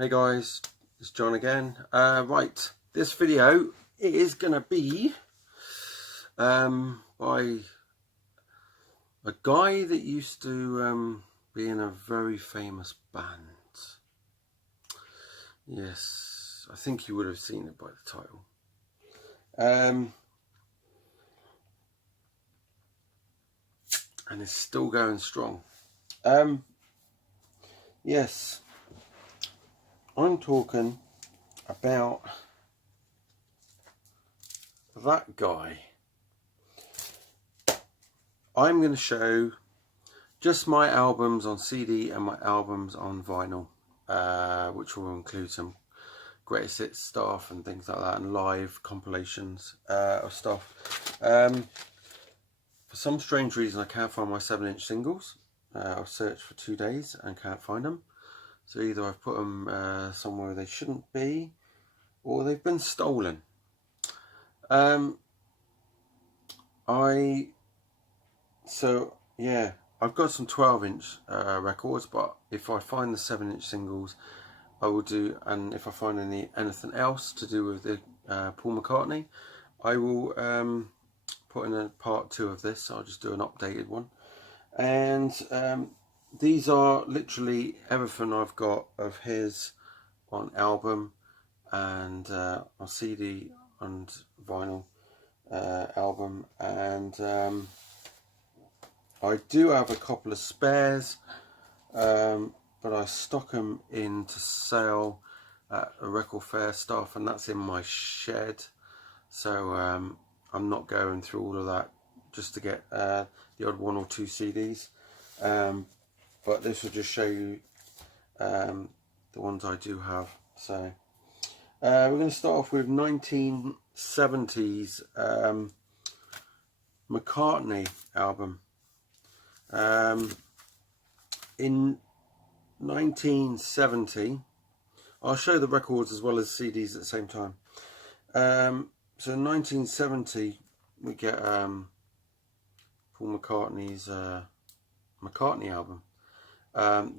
Hey guys, it's John again. Right, this video is gonna be by a guy that used to be in a very famous band. Yes, I think you would have seen it by the title. And it's still going strong. Yes, I'm talking about that guy. I'm going to show just my albums on CD and my albums on vinyl, which will include some greatest hits stuff and things like that, and live compilations of stuff. For some strange reason I can't find my 7-inch singles. I've searched for 2 days and can't find them. So either I've put them somewhere they shouldn't be, or they've been stolen. I've got some 12-inch records, but if I find the 7-inch singles, I will do, and if I find anything else to do with the Paul McCartney, I will put in a part 2 of this. I'll just do an updated one. And these are literally everything I've got of his on album and on CD and vinyl album, and I do have a couple of spares, but I stock them in to sell at a record fair stuff, and that's in my shed. So I'm not going through all of that just to get the odd 1 or 2 CDs. But this will just show you the ones I do have. So we're going to start off with 1970s McCartney album. In 1970, I'll show the records as well as CDs at the same time. So in 1970 we get Paul McCartney's McCartney album.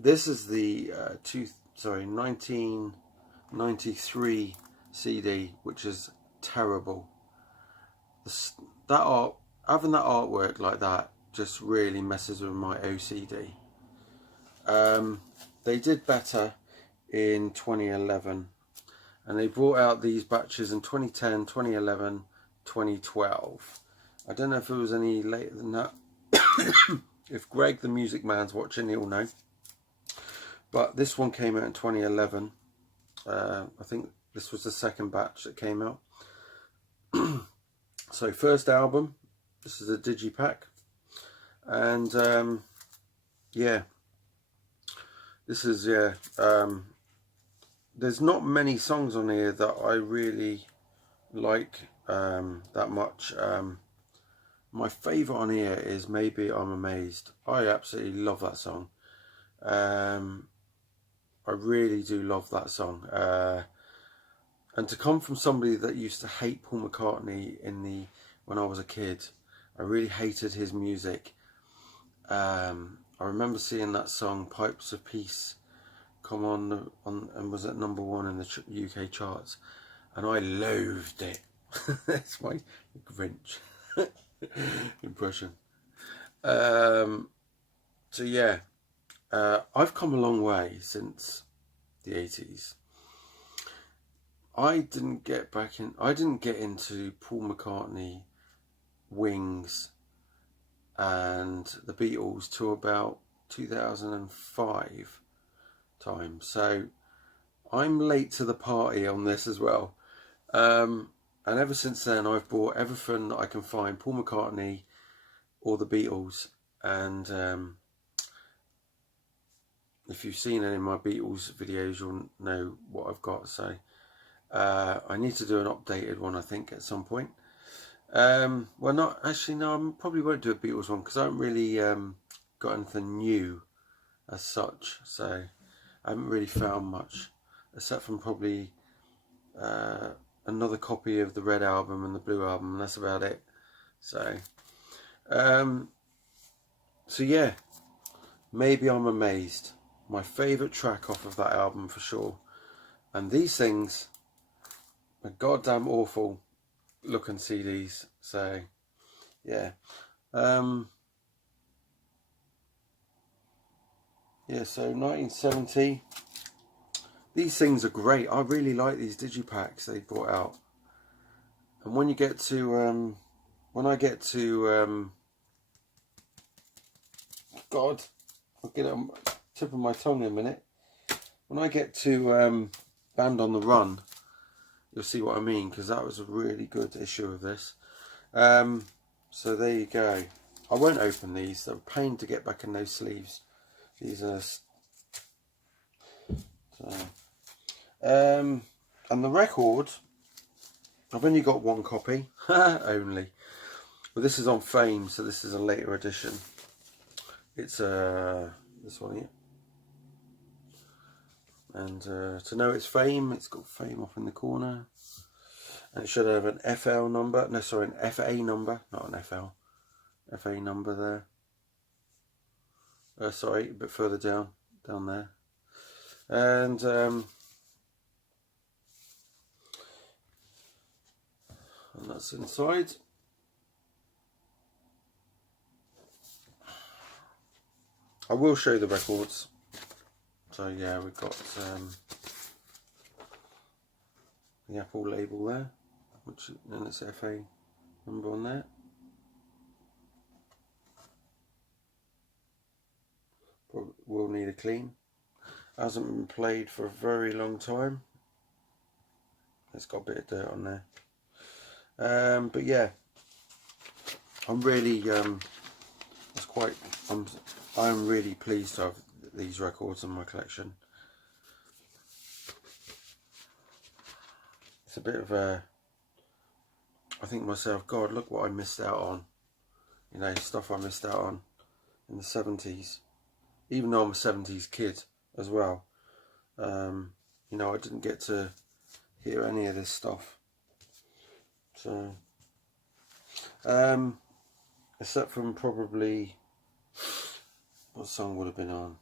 This is the 1993 CD, which is terrible. Having that artwork like that just really messes with my OCD. They did better in 2011, and they brought out these batches in 2010, 2011, 2012. I don't know if it was any later than that. If Greg the Music Man's watching, he'll know. But this one came out in 2011. I think this was the second batch that came out. So first album, this is a digipack, and this is there's not many songs on here that I really like that much. My favourite on here is Maybe I'm Amazed. I absolutely love that song. I really do love that song. And to come from somebody that used to hate Paul McCartney when I was a kid, I really hated his music. I remember seeing that song Pipes of Peace come on and was at #1 in the UK charts, and I loathed it. That's my Grinch impression. So yeah, I've come a long way since the 80s. I didn't get into Paul McCartney, Wings and the Beatles till about 2005 time, so I'm late to the party on this as well. And ever since then I've bought everything that I can find Paul McCartney or the Beatles, and if you've seen any of my Beatles videos you'll know what I've got. So I need to do an updated one, I think, at some point. Well, not actually, no, I probably won't do a Beatles one because I haven't really got anything new as such, so I haven't really found much except from probably another copy of the Red album and the Blue album, and that's about it. So yeah, Maybe I'm Amazed, my favourite track off of that album for sure. And these things are goddamn awful looking CDs. So yeah. Yeah, so 1970. These things are great. I really like these digipacks they brought out. And when you get to when I get to God, I'll get it on the tip of my tongue in a minute. When I get to Band on the Run, you'll see what I mean, because that was a really good issue of this. So there you go. I won't open these. They're a pain to get back in those sleeves. These are and the record, I've only got one copy only, but this is on Fame, so this is a later edition. It's this one here, and to know it's Fame, it's got Fame off in the corner, and it should have an FL number, no sorry, an FA number, not an FL, FA number there. Sorry, a bit further down there, and that's inside. I will show the records. So yeah, we've got the Apple label there, which and it's FA number on there. Probably will need a clean. Hasn't been played for a very long time. It's got a bit of dirt on there. But yeah, I'm really I'm really pleased to have these records in my collection. It's a bit of a, I think to myself, God, look what I missed out on. You know, stuff I missed out on in the 70s. Even though I'm a 70s kid as well. You know, I didn't get to hear any of this stuff. So, except from probably, what song would have been on?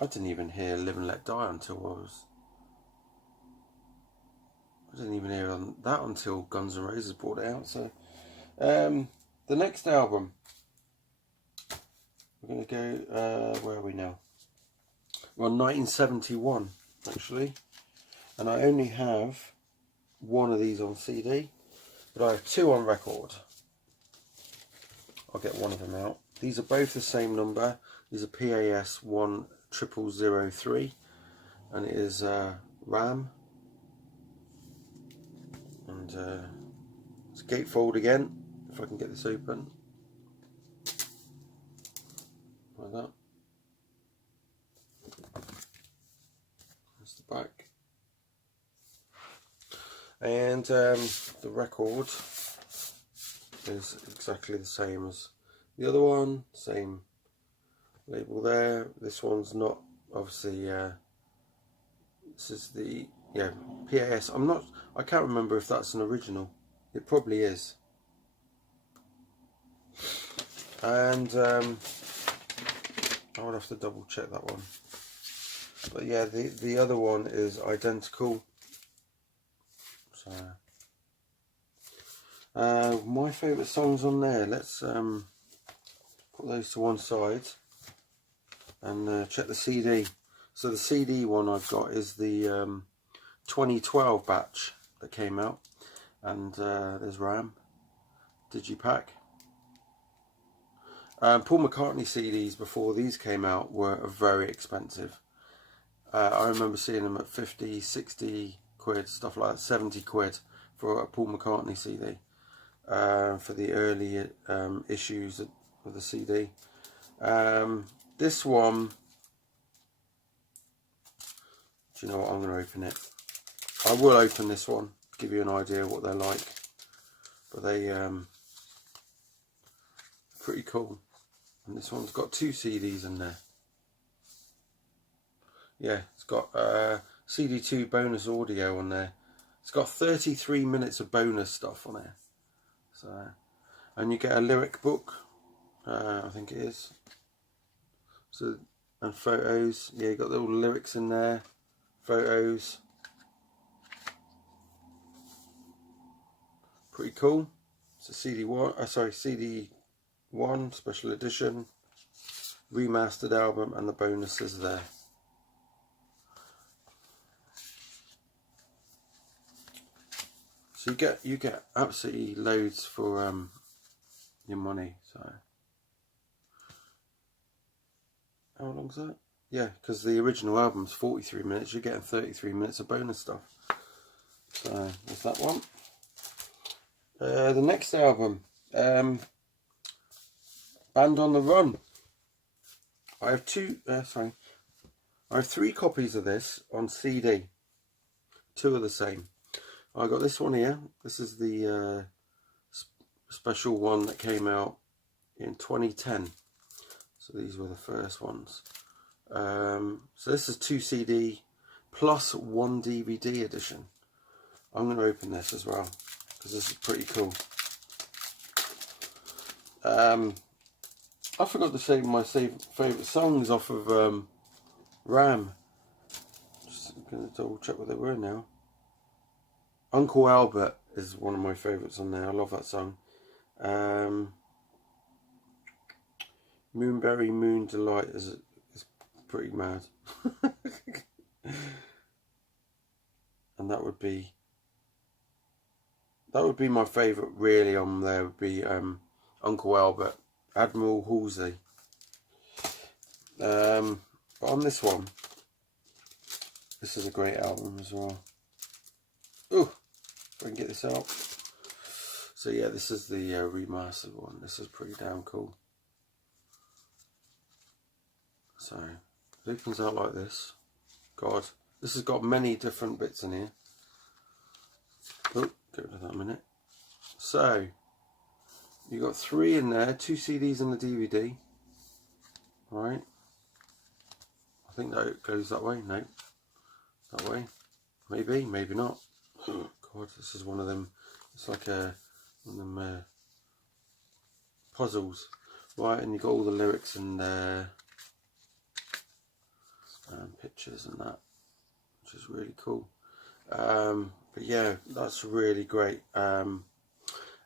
I didn't even hear Live and Let Die until I didn't even hear that until Guns N' Roses brought it out. So, the next album, we're going to go, where are we now? We're on 1971, actually. And I only have one of these on CD, but I have two on record. I'll get one of them out. These are both the same number. These are PAS 10003, and it is RAM. And it's gatefold again, if I can get this open. Like that. That's the back. And the record is exactly the same as the other one, same label there. This one's not, obviously, this is the, yeah, PAS. I can't remember if that's an original. It probably is. And I would have to double check that one. But yeah, the other one is identical. So my favourite songs on there, let's put those to one side and check the CD. So the CD one I've got is the 2012 batch that came out, and there's RAM, Digipack. Paul McCartney CDs before these came out were very expensive. I remember seeing them at 50, 60 quid, stuff like that, 70 quid for a Paul McCartney CD, for the early issues of the CD. This one, do you know what, I'm going to open it. I will open this one, give you an idea of what they're like, but they pretty cool. And this one's got two CDs in there. Yeah, it's got CD2 bonus audio on there. It's got 33 minutes of bonus stuff on there. So, and you get a lyric book, I think it is. So, and photos. Yeah, you got the little lyrics in there. photos. Pretty cool. It's a CD1 special edition, remastered album, and the bonuses there. So you get absolutely loads for your money. So how long's that? Yeah, because the original album's 43 minutes. You're getting 33 minutes of bonus stuff. So there's that one. The next album, Band on the Run. I have I have 3 copies of this on CD. 2 are the same. I got this one here. This is the special one that came out in 2010. So these were the first ones. So this is 2 CD plus 1 DVD edition. I'm going to open this as well because this is pretty cool. I forgot to say my favourite songs off of RAM. Just going to double check what they were now. Uncle Albert is one of my favourites on there. I love that song. Moonberry Moon Delight is pretty mad. And that would be my favourite really on there, would be Uncle Albert, Admiral Halsey. But on this one, this is a great album as well. Ooh, if I can get this out. So yeah, this is the remastered one. This is pretty damn cool. So it opens out like this. God, this has got many different bits in here. Oh, get rid of that a minute. So you got 3 in there, 2 CDs and a DVD. All right. I think that goes that way. No, that way. Maybe, maybe not. God, this is one of them. It's like one of them puzzles, right? And you got all the lyrics and pictures and that, which is really cool. But yeah, that's really great. And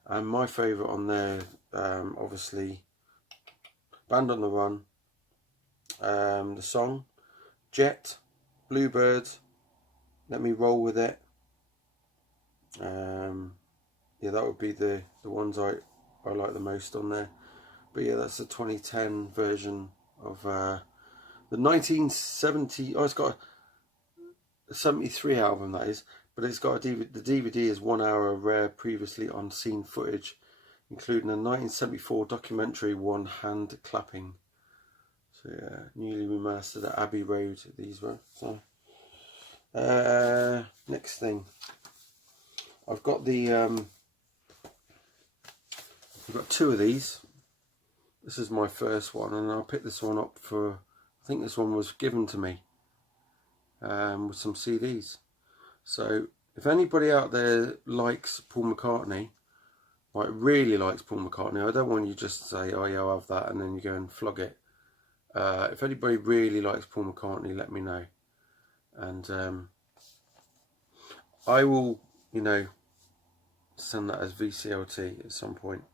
my favourite on there, obviously, Band on the Run. The song, Jet, Bluebird, Let Me Roll With It. Yeah, that would be the ones I like the most on there. But yeah, that's the 2010 version of the 1970. Oh, it's got a 73 album, that is, but it's got a DVD. The DVD is 1 hour of rare previously unseen footage, including a 1974 documentary, One Hand Clapping. So yeah, newly remastered at Abbey Road. These were. So next thing, I've got the I've got 2 of these. This is my first one, and I'll pick this one up for, I think this one was given to me with some CDs. So if anybody out there likes Paul McCartney, like really likes Paul McCartney, I don't want you just to say, oh yeah, I'll have that, and then you go and flog it. If anybody really likes Paul McCartney, let me know, and I will, you know, send that as VCLT at some point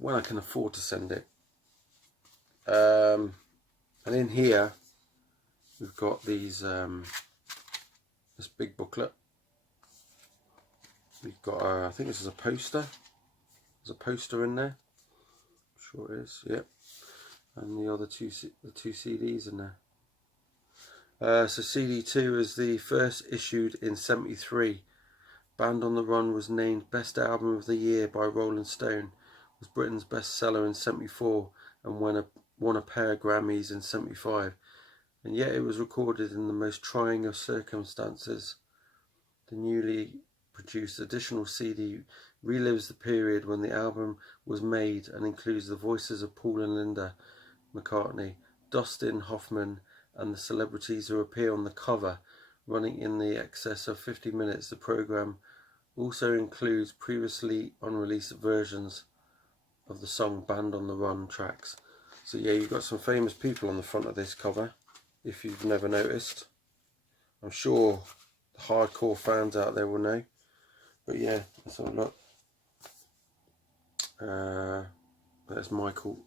when I can afford to send it. And in here we've got these this big booklet. We've got I think this is a poster. There's a poster in there. I'm sure it is. Yep. And the other two CDs in there. So CD2 is the first issued in '73. Band on the Run was named Best Album of the Year by Rolling Stone. Was Britain's bestseller in '74 and won a pair of Grammys in '75. And yet it was recorded in the most trying of circumstances. The newly produced additional CD relives the period when the album was made and includes the voices of Paul and Linda McCartney, Dustin Hoffman, and the celebrities who appear on the cover, running in the excess of 50 minutes. The programme also includes previously unreleased versions of the song Band on the Run tracks. So yeah, you've got some famous people on the front of this cover, if you've never noticed. I'm sure the hardcore fans out there will know. But yeah, let's have a look. There's Michael.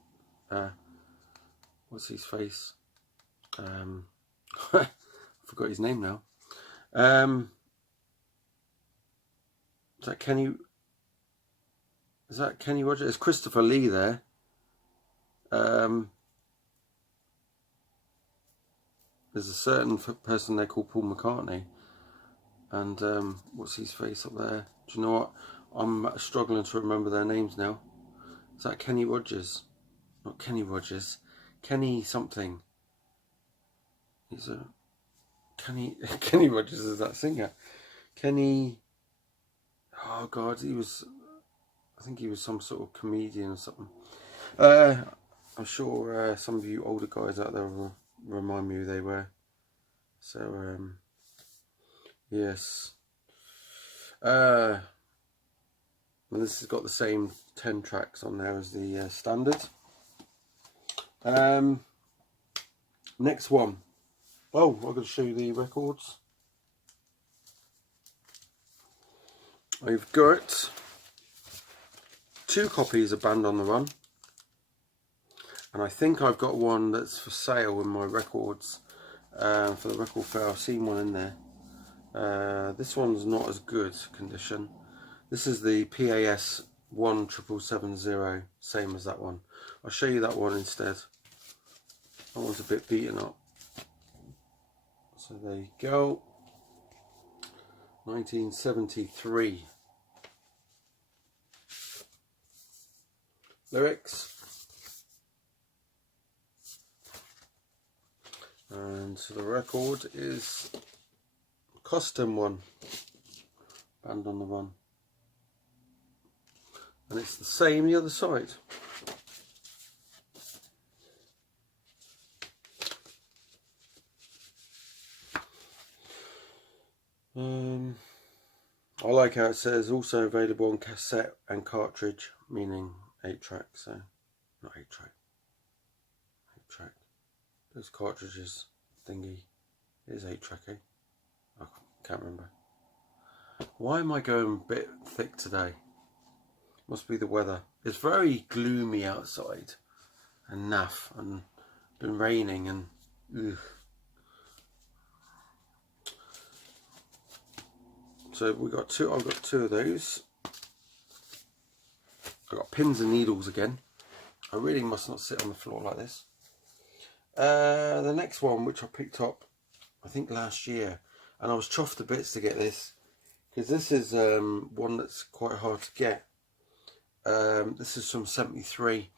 What's his face? I forgot his name now. Is that Kenny? Is that Kenny Rogers? It's Christopher Lee there. There's a certain person they call Paul McCartney. And what's his face up there? Do you know what? I'm struggling to remember their names now. Is that Kenny Rogers? Not Kenny Rogers. Kenny something. He's a Kenny. Kenny Rogers is that singer. Kenny. Oh God, he was. I think he was some sort of comedian or something. I'm sure some of you older guys out there will remind me who they were. So yes. And this has got the same 10 tracks on there as the standard. Next one. Oh, I'm going to show you the records. I've got 2 copies of Band on the Run. And I think I've got one that's for sale in my records for the record fair. I've seen one in there. This one's not as good condition. This is the PAS 17770, same as that one. I'll show you that one instead. That one's a bit beaten up. So there you go. 1973. Lyrics. And so the record is a custom one. Band on the Run. And it's the same the other side. I like how it says also available on cassette and cartridge, meaning 8-track, so not 8-track. 8-track. Those cartridges thingy is 8-track, eh? I can't remember. Why am I going a bit thick today? Must be the weather. It's very gloomy outside and naff and been raining and ugh. So I've got 2 of those. I've got pins and needles again. I really must not sit on the floor like this. The next one, which I picked up I think last year, and I was chuffed to bits to get this, because this is one that's quite hard to get. This is from '73,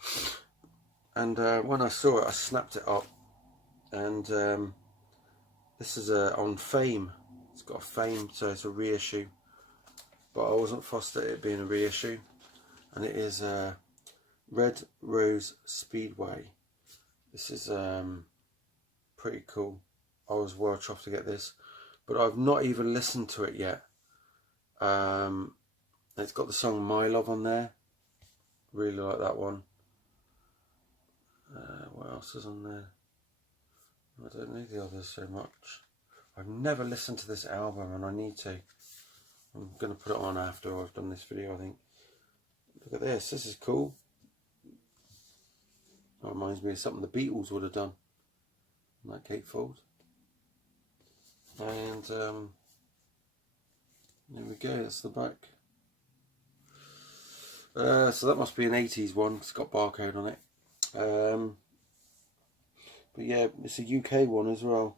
and when I saw it I snapped it up, and this is on Fame. It's got a Fame, so it's a reissue, but I wasn't fussed at it being a reissue, and it is Red Rose Speedway. This is pretty cool. I was well chuffed to get this, but I've not even listened to it yet. It's got the song My Love on there. Really like that one. What else is on there? I don't know the others so much. I've never listened to this album and I need to. I'm going to put it on after I've done this video, I think. Look at this. This is cool. That reminds me of something the Beatles would have done. That gatefold. And there we go, that's the back. So that must be an 80s one. It's got barcode on it. But yeah, it's a UK one as well.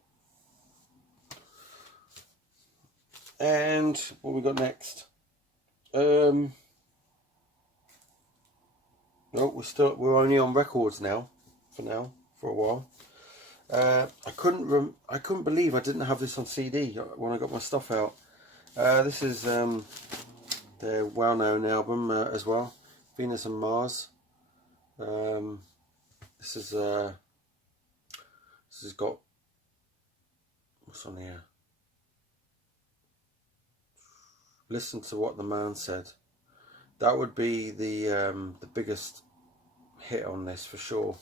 And what we got next? No, we're only on records now, for a while. I couldn't believe I didn't have this on CD when I got my stuff out. This is their well-known album as well, Venus and Mars. This has got, what's on here? Listen to What the Man Said. That would be the biggest hit on this for sure.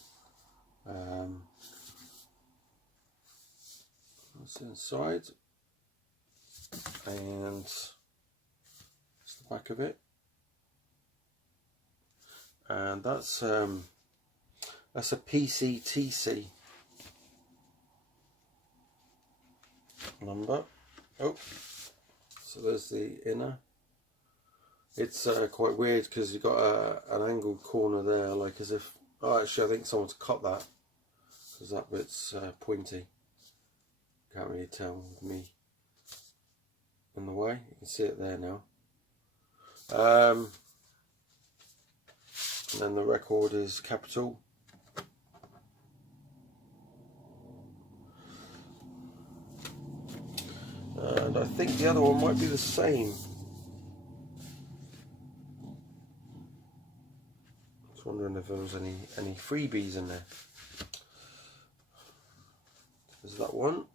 What's inside? and it's the back of it, and that's a PCTC number. Oh, so there's the inner. It's quite weird because you've got an angled corner there, like as if, oh actually I think someone's cut that, because that bit's pointy. Can't really tell with me in the way. You can see it there now. And then the record is capital. And I think the other one might be the same. Just wondering if there was any freebies in there. There's that one.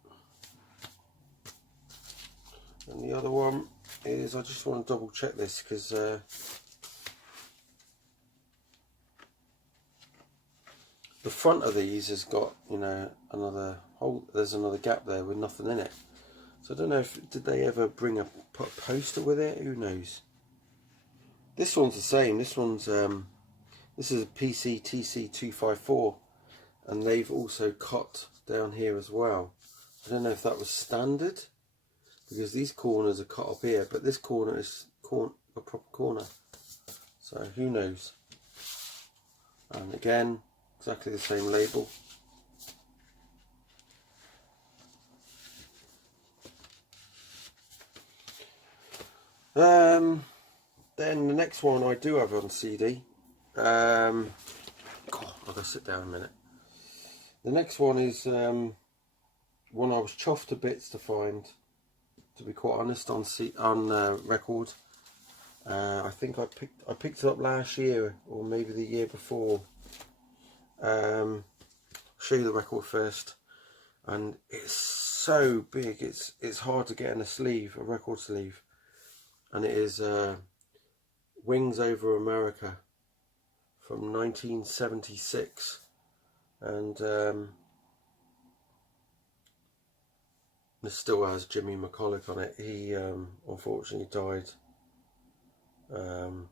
And the other one is, I just want to double check this because the front of these has got, you know, another hole. There's another gap there with nothing in it. So I don't know if did they ever put a poster with it. Who knows? This one's the same. This one's this is a PCTC 254, and they've also cut down here as well. I don't know if that was standard, because these corners are cut up here, but this corner is a proper corner. So who knows? And again, exactly the same label. Then the next one I do have on CD. God, I've got to sit down a minute. The next one is one I was chuffed to bits to find, to be quite honest, on record. I think I picked it up last year or maybe the year before. I'll show you the record first, and it's so big. It's hard to get in a record sleeve, and it is Wings Over America from 1976, and this still has Jimmy McCartney on it. He unfortunately died. I'm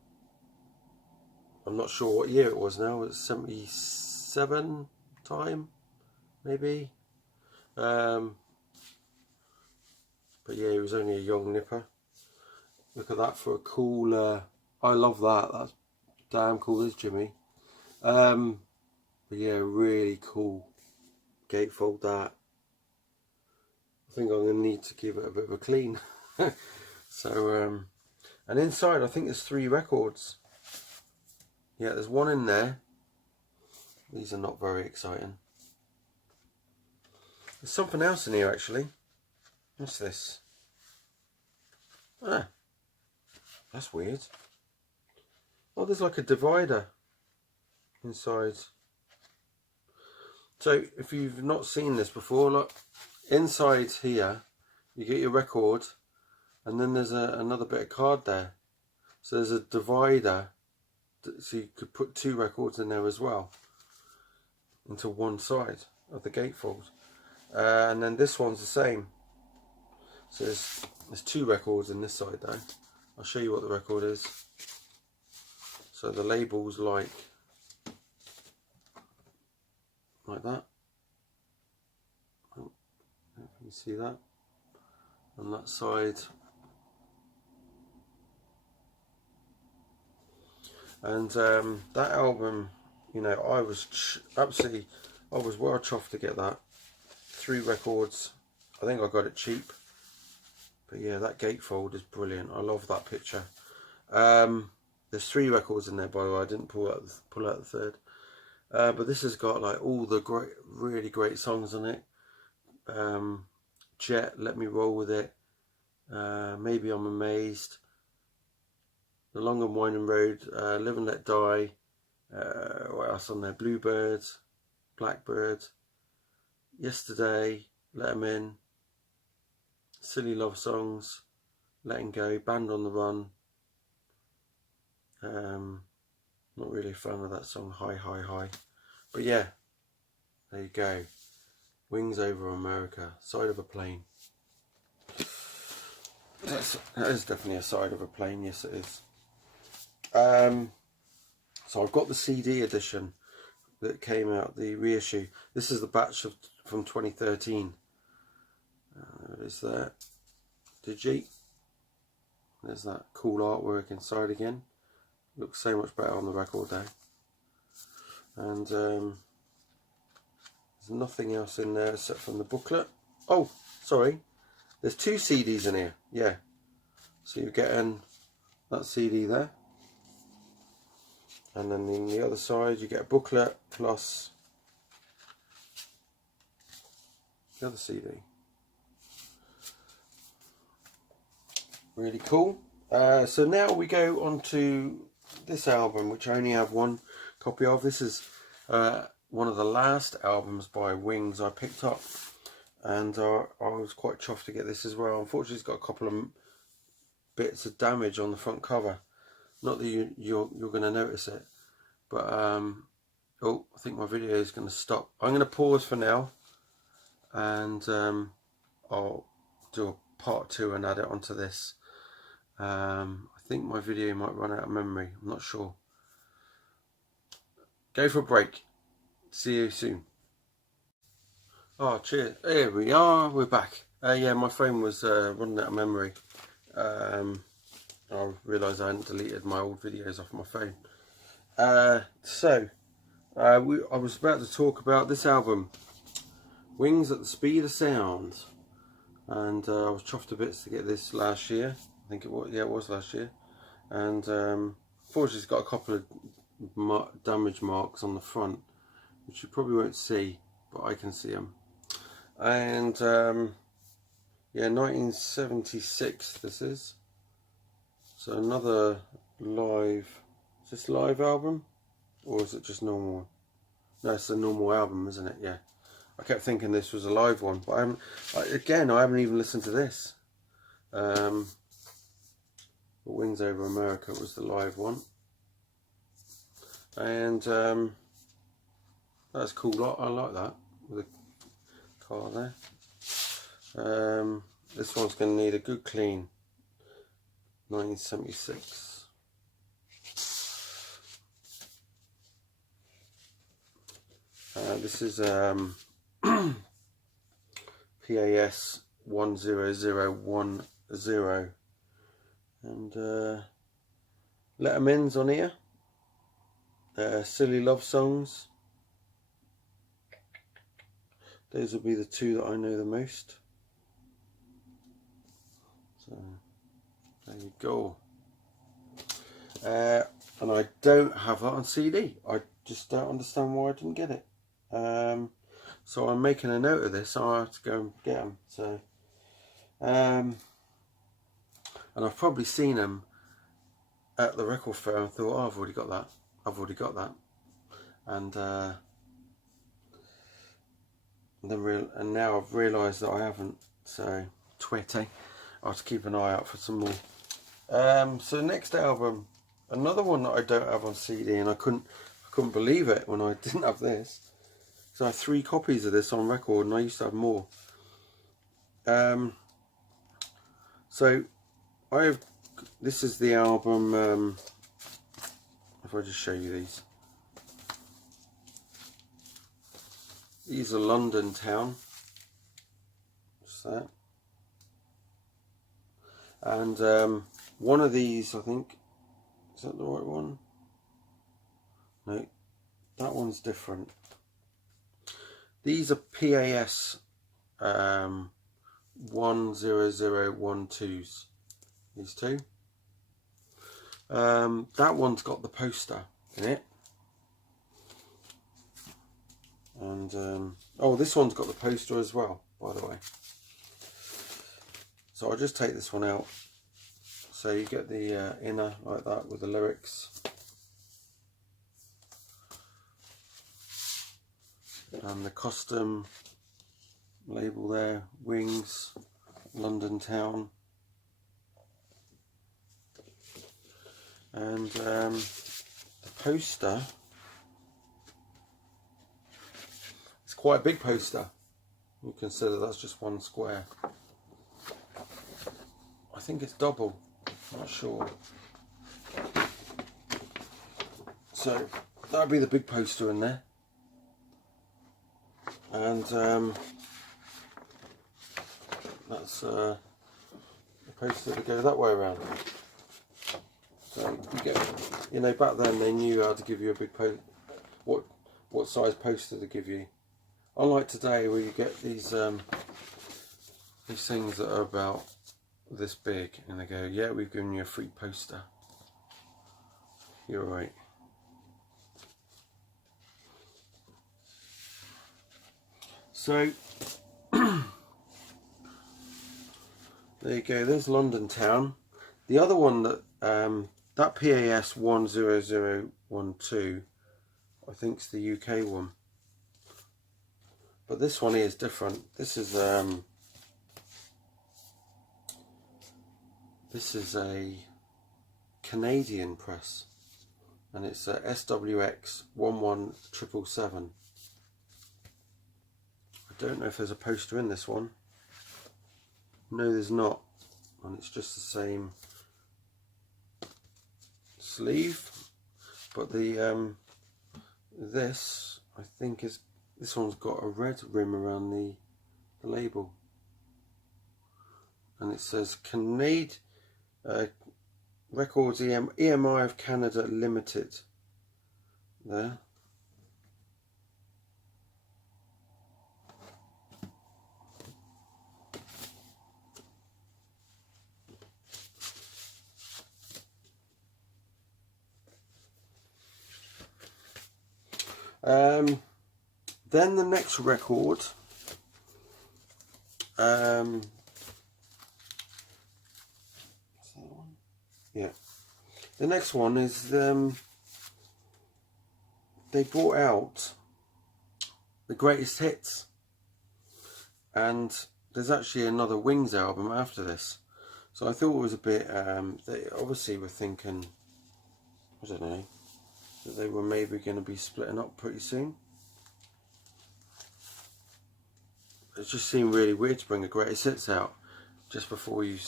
not sure what year it was now. It's 77 time, maybe. But yeah, he was only a young nipper. Look at that for a cool. I love that. That's damn cool, is Jimmy. But yeah, really cool gatefold that. I think I'm going to need to give it a bit of a clean. So, and inside I think there's 3 records. Yeah, there's one in there. These are not very exciting. There's something else in here actually. What's this? Ah, that's weird. Oh, there's like a divider inside. So if you've not seen this before, look, inside here you get your record, and then there's another bit of card there. So there's a divider, so you could put 2 records in there as well, into one side of the gatefold. And then this one's the same. So there's 2 records in this side though. I'll show you what the record is. So the label's like that. Oh, if you can see that. On that side. And that album, you know, I was well chuffed to get that. 3 records. I think I got it cheap. But yeah, that gatefold is brilliant. I love that picture. There's 3 records in there, by the way. I didn't pull out the third. But this has got like all the really great songs on it. Jet, Let Me Roll With It. Maybe I'm Amazed. The Long and Winding Road. Live and Let Die. What else on there? Bluebirds. Blackbird. Yesterday. Let 'Em In. Silly Love Songs. Letting Go. Band on the Run. Not really a fan of that song, High High High, but yeah, there you go. Wings Over America, Side of a Plane. that is definitely a side of a plane, yes it is. So I've got the CD edition that came out, the reissue. This is the batch from 2013. There it is there. Digi. There's that cool artwork inside again. Looks so much better on the record though. And there's nothing else in there except from the booklet. Oh, sorry. There's 2 CDs in here. Yeah. So you're getting that CD there. And then on the other side you get a booklet plus the other CD. Really cool. So now we go on to this album, which I only have 1 copy of. This is one of the last albums by Wings I picked up, and I was quite chuffed to get this as well. Unfortunately, it's got a couple of bits of damage on the front cover. Not that you're going to notice it, but oh, I think my video is going to stop. I'm going to pause for now, and I'll do a part 2 and add it onto this. I think my video might run out of memory. I'm not sure. Go for a break. See you soon. Oh, cheers. Here we are. We're back. Yeah, my phone was running out of memory. I realised I hadn't deleted my old videos off my phone. I was about to talk about this album, Wings at the Speed of Sound, and I was chuffed to bits to get this last year. I think it was, yeah, it was last year. And fortunately, it's got a couple of damage marks on the front, which you probably won't see, but I can see them. And yeah, 1976 this is. So another live, is this live album? Or is it just normal? No, it's a normal album, isn't it? Yeah. I kept thinking this was a live one, but I haven't even listened to this. Wings Over America was the live one. And that's cool. I like that with a car there. This one's going to need a good clean. 1976. This is PAS 10010, and letterman's on here. Silly love songs. Those will be the 2 that I know the most. So there you go. And I don't have that on CD. I just don't understand why I didn't get it. So I'm making a note of this. So I have to go and get them. So, and I've probably seen them at the record fair and thought, oh, I've already got that. I've already got that. And now I've realised that I haven't. So twitty. I'll have to keep an eye out for some more. So next album, another one that I don't have on CD, and I couldn't believe it when I didn't have this. So I have 3 copies of this on record, and I used to have more. So I have. This is the album. If I just show you these. These are London Town. What's that? And one of these, I think, is that the right one? No, that one's different. These are PAS 10012s. These 2. That one's got the poster in it. And oh, this one's got the poster as well, by the way. So I'll just take this one out. So you get the inner like that with the lyrics. And the custom label there, Wings, London Town. And the poster, it's quite a big poster. You consider that's just 1 square. I think it's double, not sure. So that'll be the big poster in there, and that's the poster to go that way around. So you get, you know, back then they knew how to give you a big what size poster to give you. Unlike today, where you get these things that are about this big, and they go, "Yeah, we've given you a free poster." You're right. So there you go. There's London Town. The other one that that PAS 10012, I think is the UK one. But this one here is different. This is a Canadian press, and it's a SWX 11777. I don't know if there's a poster in this one. No, there's not, and it's just the same sleeve. But the this, I think, is, this one's got a red rim around the label, and it says Records EMI of Canada Limited there. Then the next record, yeah, the next one is they brought out the greatest hits, and there's actually another Wings album after this. So I thought it was a bit, they obviously were thinking, I don't know, that they were maybe going to be splitting up pretty soon. It just seemed really weird to bring a greatest hits out just before you're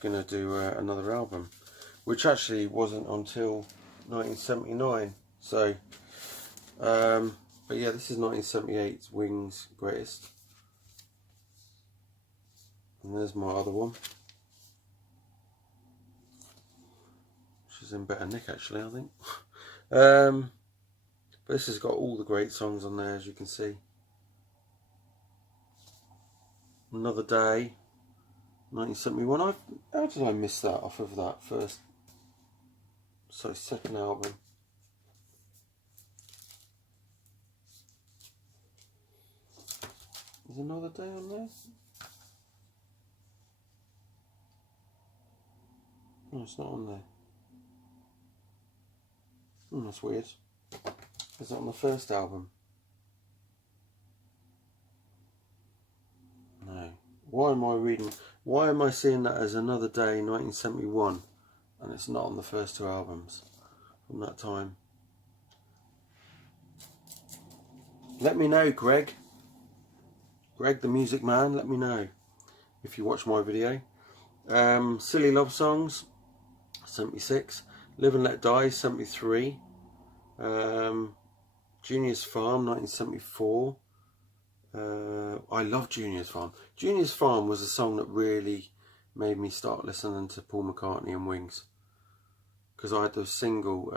going to do another album, which actually wasn't until 1979. So, but yeah, this is 1978's Wings Greatest, and there's my other one, which is in better nick actually, I think. But this has got all the great songs on there, as you can see. Another Day, 1971. How did I miss that off of that first, so second album? Is Another Day on there? No, it's not on there. That's weird. Is that on the first album? No. Why am I seeing that as Another Day 1971 and it's not on the first two albums from that time? Let me know, Greg the Music Man, let me know if you watch my video. Silly Love Songs, 76. Live and Let Die, 73. Junior's Farm, 1974. I love Junior's Farm. Junior's Farm was a song that really made me start listening to Paul McCartney and Wings, because I had the single,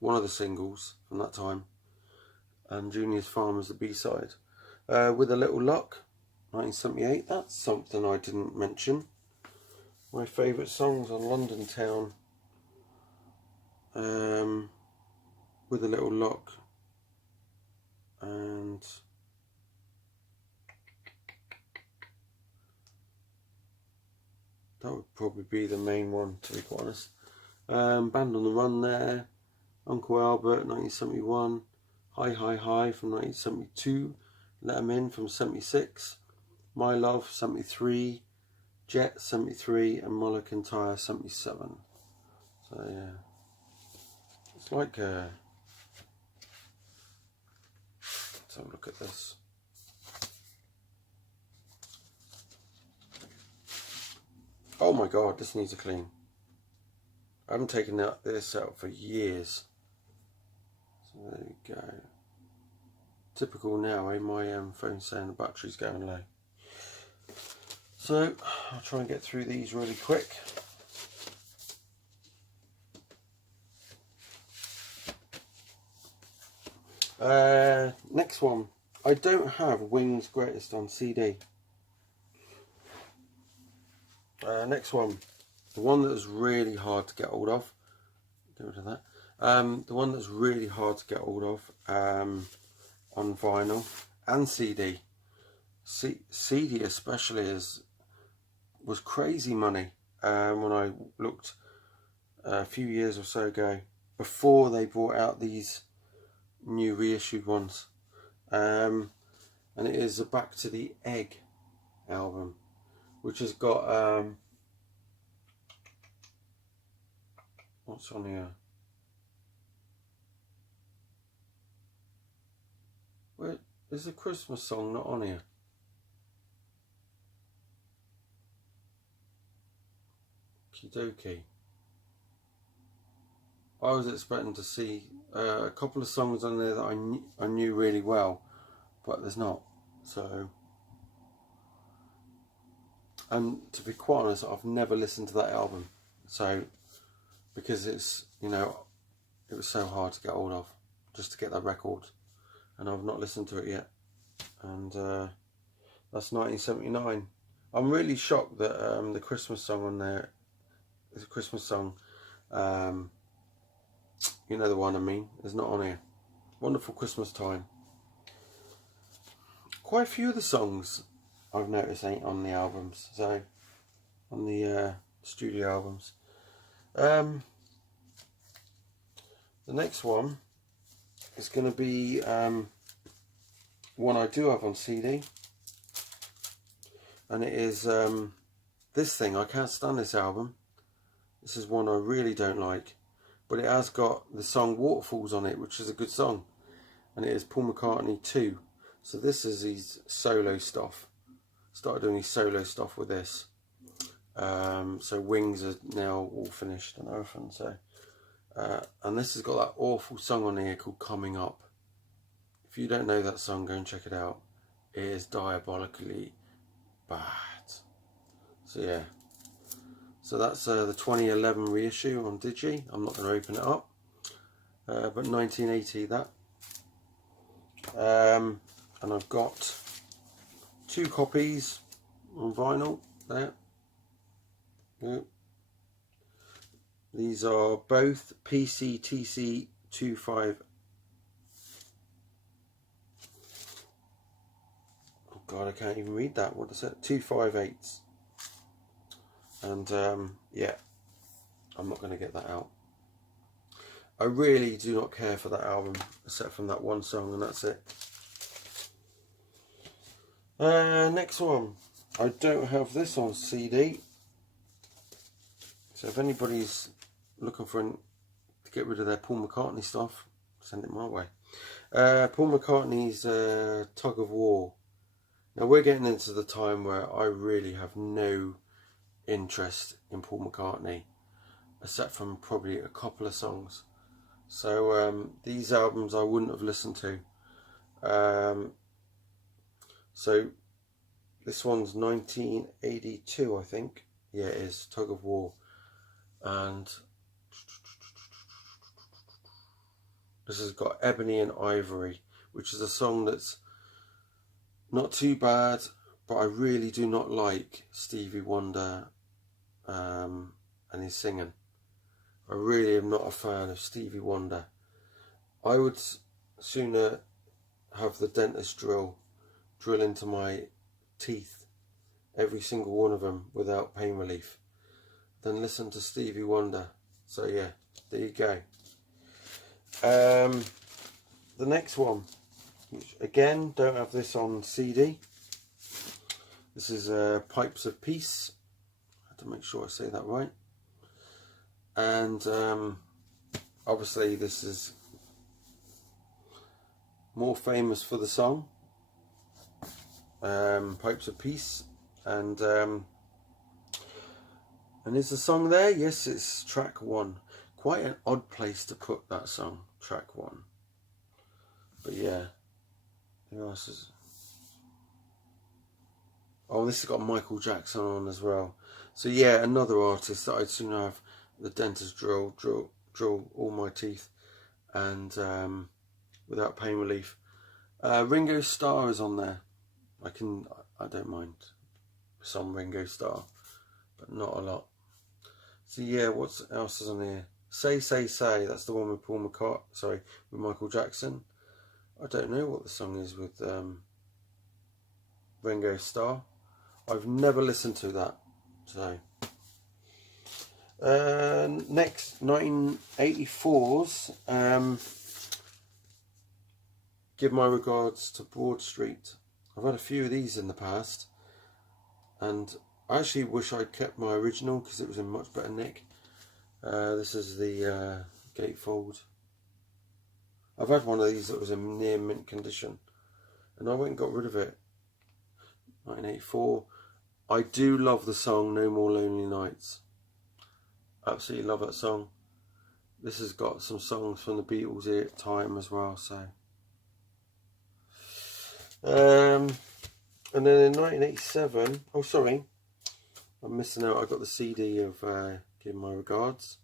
one of the singles from that time, and Junior's Farm was the B-side. With a Little Luck, 1978. That's something I didn't mention. My favourite songs on London Town. With a Little Luck, and that would probably be the main one, to be quite honest. Band on the Run there, Uncle Albert, 1971, Hi Hi Hi from 1972, Let 'Em In from 76, My Love 73, Jet 73, and Muller Kintyre 77. So yeah, it's like a, let's have a look at this. Oh my god, this needs a clean. I haven't taken this out for years. So there you go. Typical now, eh? My phone's saying the battery's going low. So I'll try and get through these really quick. Next one. I don't have Wings Greatest on CD. Next one. The one that was really hard to get hold of. Get rid of that. The one that's really hard to get hold of on vinyl and CD. CD especially was crazy money when I looked a few years or so ago, before they brought out these new reissued ones. And it is the Back to the Egg album, which has got what's on here? Where is the Christmas song not on here? Kidoki. I was expecting to see a couple of songs on there that I knew really well, but there's not. So, and to be quite honest, I've never listened to that album. So, because it's, you know, it was so hard to get hold of, just to get that record, and I've not listened to it yet. And that's 1979. I'm really shocked that the Christmas song on there is a Christmas song. You know the one I mean, is not on here. Wonderful Christmas Time. Quite a few of the songs I've noticed ain't on the albums, so on the studio albums. The next one is going to be one I do have on CD, and it is this thing. I can't stand this album. This is one I really don't like. But it has got the song Waterfalls on it, which is a good song. And it is Paul McCartney 2. So this is his solo stuff. Started doing his solo stuff with this. So Wings are now all finished and everything. So, and this has got that awful song on here called Coming Up. If you don't know that song, go and check it out. It is diabolically bad. So yeah. So that's the 2011 reissue on Digi. I'm not going to open it up. But 1980 that. And I've got 2 copies on vinyl there. Yeah. These are both PCTC 25. Oh God, I can't even read that. What is it? 258s. And yeah, I'm not going to get that out. I really do not care for that album, except from that one song, and that's it. Next one. I don't have this on CD. So if anybody's looking to get rid of their Paul McCartney stuff, send it my way. Paul McCartney's Tug of War. Now we're getting into the time where I really have no interest in Paul McCartney, except from probably a couple of songs. So these albums I wouldn't have listened to. So this one's 1982, I think. Yeah, it is, Tug of War. And this has got Ebony and Ivory, which is a song that's not too bad, but I really do not like Stevie Wonder and his singing. I really am not a fan of Stevie Wonder. I would sooner have the dentist drill into my teeth, every single one of them, without pain relief, than listen to Stevie Wonder. So yeah, there you go. The next one, which again don't have this on CD. This is Pipes of Peace. I have to make sure I say that right. And obviously this is more famous for the song Pipes of Peace, and And is the song there? Yes, it's track 1. Quite an odd place to put that song, track 1. But yeah. Who else is... Oh, this has got Michael Jackson on as well. So yeah, another artist that I'd sooner have the dentist drill all my teeth and without pain relief. Ringo Starr is on there. I don't mind some Ringo Starr, but not a lot. So yeah, what else is on here? Say, that's the one with Paul McCartney, sorry, with Michael Jackson. I don't know what the song is with Ringo Starr. I've never listened to that. So next, 1984's Give My Regards to Broad Street. I've had a few of these in the past, and I actually wish I'd kept my original because it was in much better nick. This is the gatefold. I've had one of these that was in near mint condition, and I went and got rid of it. 1984. I do love the song No More Lonely Nights. Absolutely love that song. This has got some songs from the Beatles here at the time as well, so. And then in 1987, oh sorry, I'm missing out. I got the CD of Give My Regards,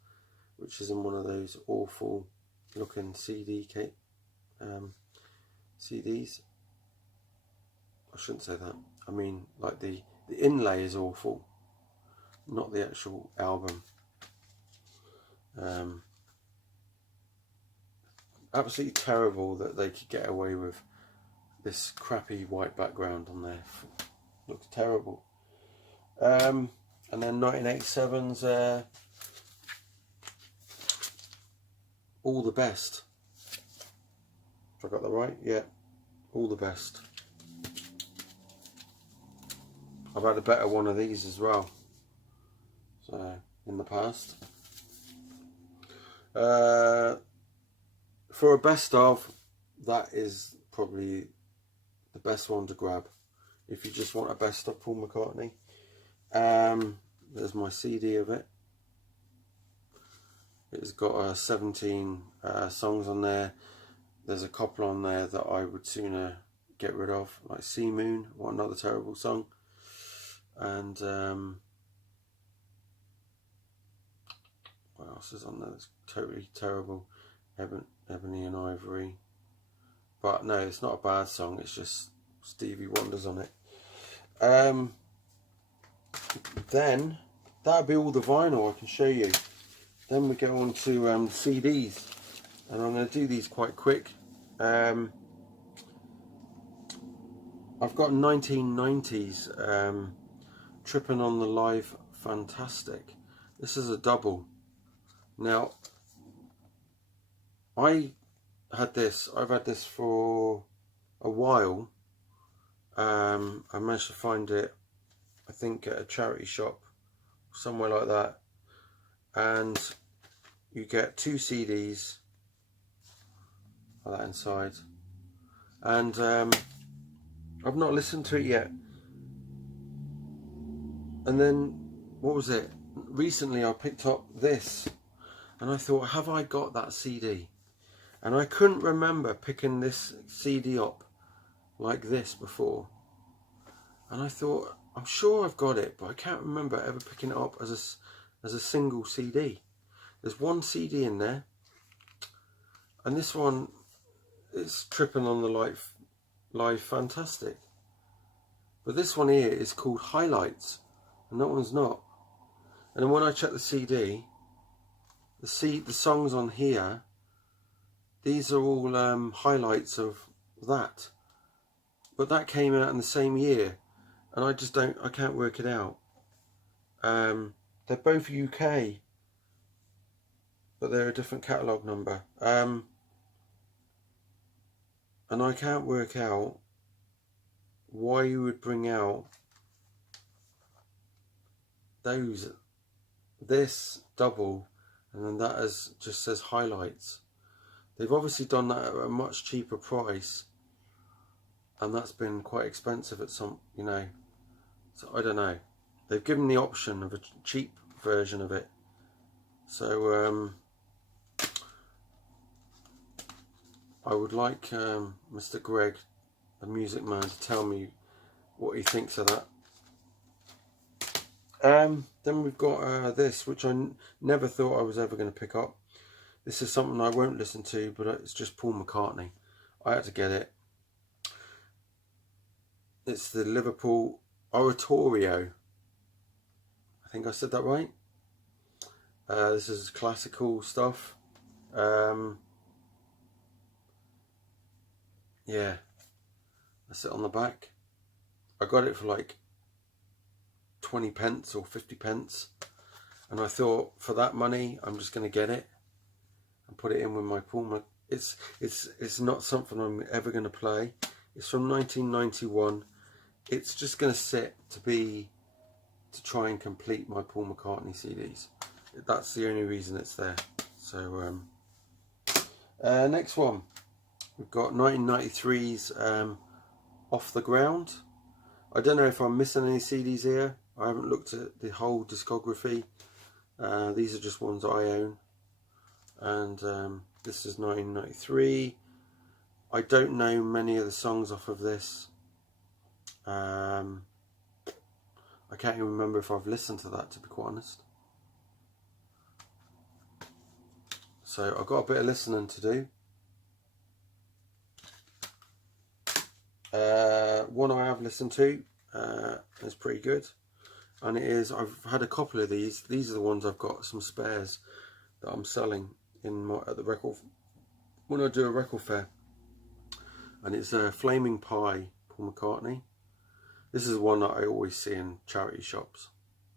which is in one of those awful looking CDs. I shouldn't say that. I mean, like the inlay is awful, not the actual album. Absolutely terrible that they could get away with this crappy white background on there. Looks terrible. And then 1987's All the Best. Have I got that right? Yeah, All the Best. I've had a better one of these as well, so in the past. For a best of, that is probably the best one to grab if you just want a best of Paul McCartney. There's my CD of it. It's got 17 songs on there. There's a couple on there that I would sooner get rid of, like Sea Moon, what another terrible song. And what else is on there that's totally terrible? Ebony and Ivory. But no, it's not a bad song, it's just Stevie Wonder's on it. Then that'll be all the vinyl I can show you. Then we go on to CDs, and I'm going to do these quite quick. I've got 1990s Trippin' on the Live Fantastic. This is a double. Now, I've had this for a while. I managed to find it, I think, at a charity shop, somewhere like that. And you get 2 CDs like that inside. And I've not listened to it yet. And then, what was it? Recently I picked up this, and I thought, have I got that CD? And I couldn't remember picking this CD up like this before. And I thought, I'm sure I've got it, but I can't remember ever picking it up as a single CD. There's one CD in there, and this one is Trippin' on the Live Fantastic. But this one here is called Highlights, and that one's not. And then when I check the CD, the songs on here, these are all highlights of that. But that came out in the same year, and I can't work it out. They're both UK, but they're a different catalogue number. And I can't work out why you would bring out this double, and then that just says highlights. They've obviously done that at a much cheaper price, and that's been quite expensive at some, so I don't know. They've given the option of a cheap version of it. So I would like Mr. Greg, the music man, to tell me what he thinks of that. Then we've got this, which I never thought I was ever going to pick up. This is something I won't listen to, but it's just Paul McCartney. I had to get it. It's the Liverpool Oratorio. I think I said that right. This is classical stuff. Yeah, that's it on the back. I got it for like 20 pence or 50 pence, and I thought, for that money I'm just going to get it and put it in with my Paul. It's not something I'm ever going to play. It's from 1991. It's just going to sit to try and complete my Paul McCartney CDs. That's the only reason it's there. So next one, we've got 1993's Off the Ground. I don't know if I'm missing any CDs here. I haven't looked at the whole discography. These are just ones I own. And this is 1993. I don't know many of the songs off of this. I can't even remember if I've listened to that, to be quite honest. So I've got a bit of listening to do. One I have listened to is pretty good, and it is, I've had a couple of these. These are the ones I've got some spares that I'm selling at the record, when I do a record fair. And it's a Flaming Pie, Paul McCartney. This is one that I always see in charity shops.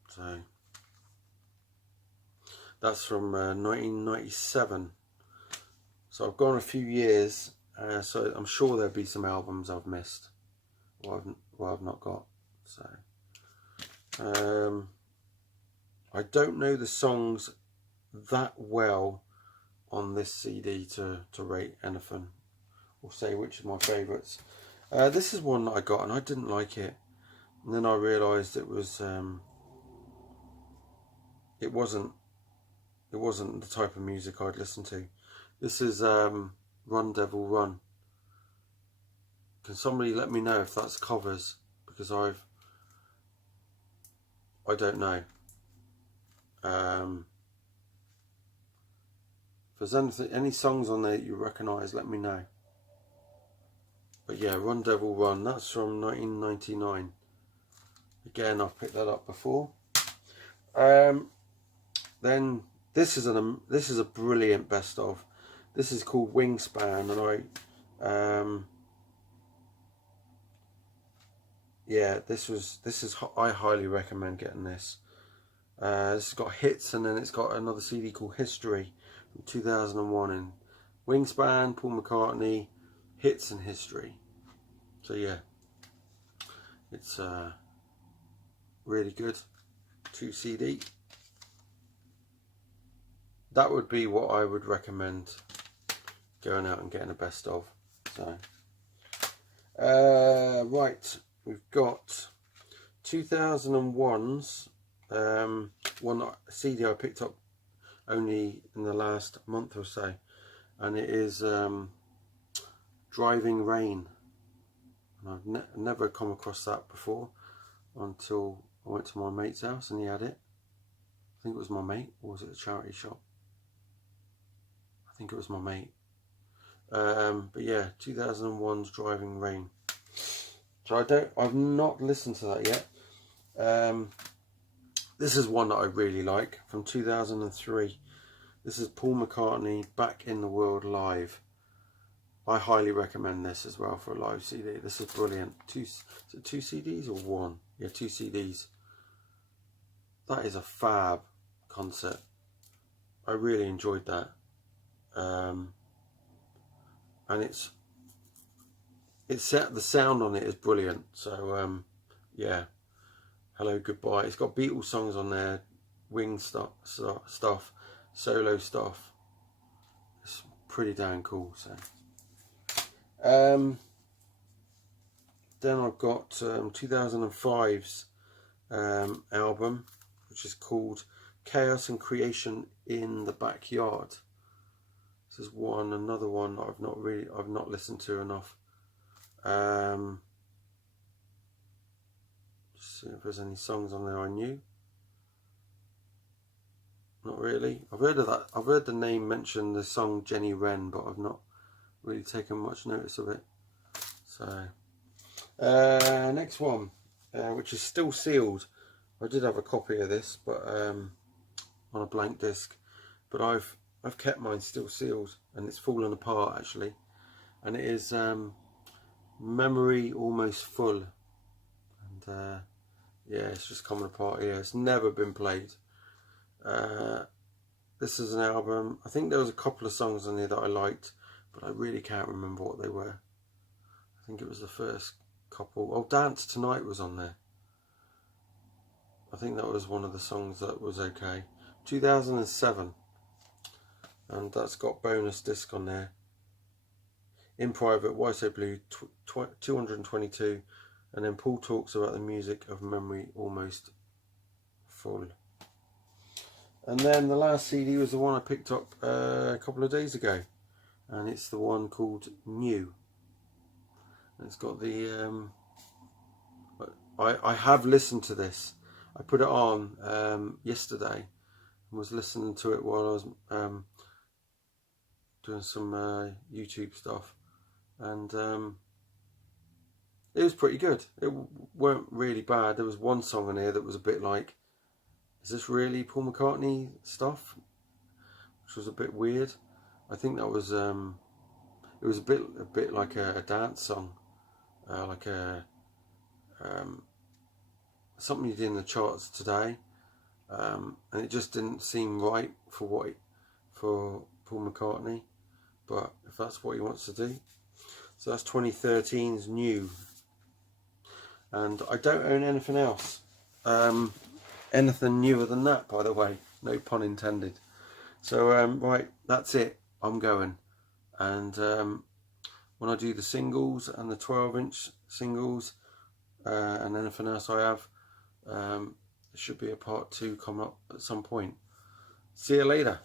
So that's from 1997. So I've gone a few years. So I'm sure there'll be some albums I've missed, or I've not got. So I don't know the songs that well on this CD to rate anything or say which is my favourites. This is one that I got and I didn't like it, and then I realised it wasn't the type of music I'd listen to. This is Run Devil Run. Can somebody let me know if that's covers, because I don't know. If there's any songs on there that you recognise, let me know. But yeah, Run Devil Run, that's from 1999. Again, I've picked that up before. Then this is a brilliant best of. This is called Wingspan, and yeah, I highly recommend getting this. It's got hits, and then it's got another CD called History from 2001, and Wingspan, Paul McCartney, hits and history. So yeah, it's really good. 2 CD. That would be what I would recommend going out and getting a best of. So right, we've got 2001's one CD I picked up only in the last month or so, and it is Driving Rain. And I've never come across that before until I went to my mate's house and he had it. I think it was my mate, or was it a charity shop? I think it was my mate. But yeah, 2001's Driving Rain. So I've not listened to that yet. This is one that I really like, from 2003. This is Paul McCartney, Back in the World Live. I highly recommend this as well for a live CD. This is brilliant. Is it 2 CDs or 1? Yeah, 2 CDs. That is a fab concert. I really enjoyed that. And the sound on it is brilliant. So yeah, Hello Goodbye. It's got Beatles songs on there, Wing stuff, solo stuff. It's pretty damn cool. So then I've got 2005's album, which is called Chaos and Creation in the Backyard. This is another one I've not listened to enough. Just see if there's any songs on there I knew. Not really. I've heard of that. I've heard the name mention the song Jenny Wren, but I've not really taken much notice of it. So, next one, which is Still Sealed. I did have a copy of this, but on a blank disc. But I've kept mine still sealed, and it's fallen apart actually. And it is Memory Almost Full. And yeah, it's just coming apart here. It's never been played. This is an album. I think there was a couple of songs on here that I liked, but I really can't remember what they were. I think it was the first couple. Oh, Dance Tonight was on there. I think that was one of the songs that was okay. 2007. And that's got bonus disc on there. In Private, Why So Blue, 222. And then Paul talks about the music of Memory Almost Full. And then the last CD was the one I picked up a couple of days ago, and it's the one called New. And it's got the I have listened to this. I put it on yesterday and was listening to it while I was doing some YouTube stuff, and it was pretty good. It weren't really bad. There was one song on here that was a bit like, is this really Paul McCartney stuff? Which was a bit weird. I think that was it was a bit like a dance song, like a something you did in the charts today, and it just didn't seem right for Paul McCartney. But if that's what he wants to do, so that's 2013's New. And I don't own anything else. Anything newer than that, by the way, no pun intended. So right, that's it. I'm going, and when I do the singles and the 12-inch singles and anything else I have, there should be a part 2 coming up at some point. See you later.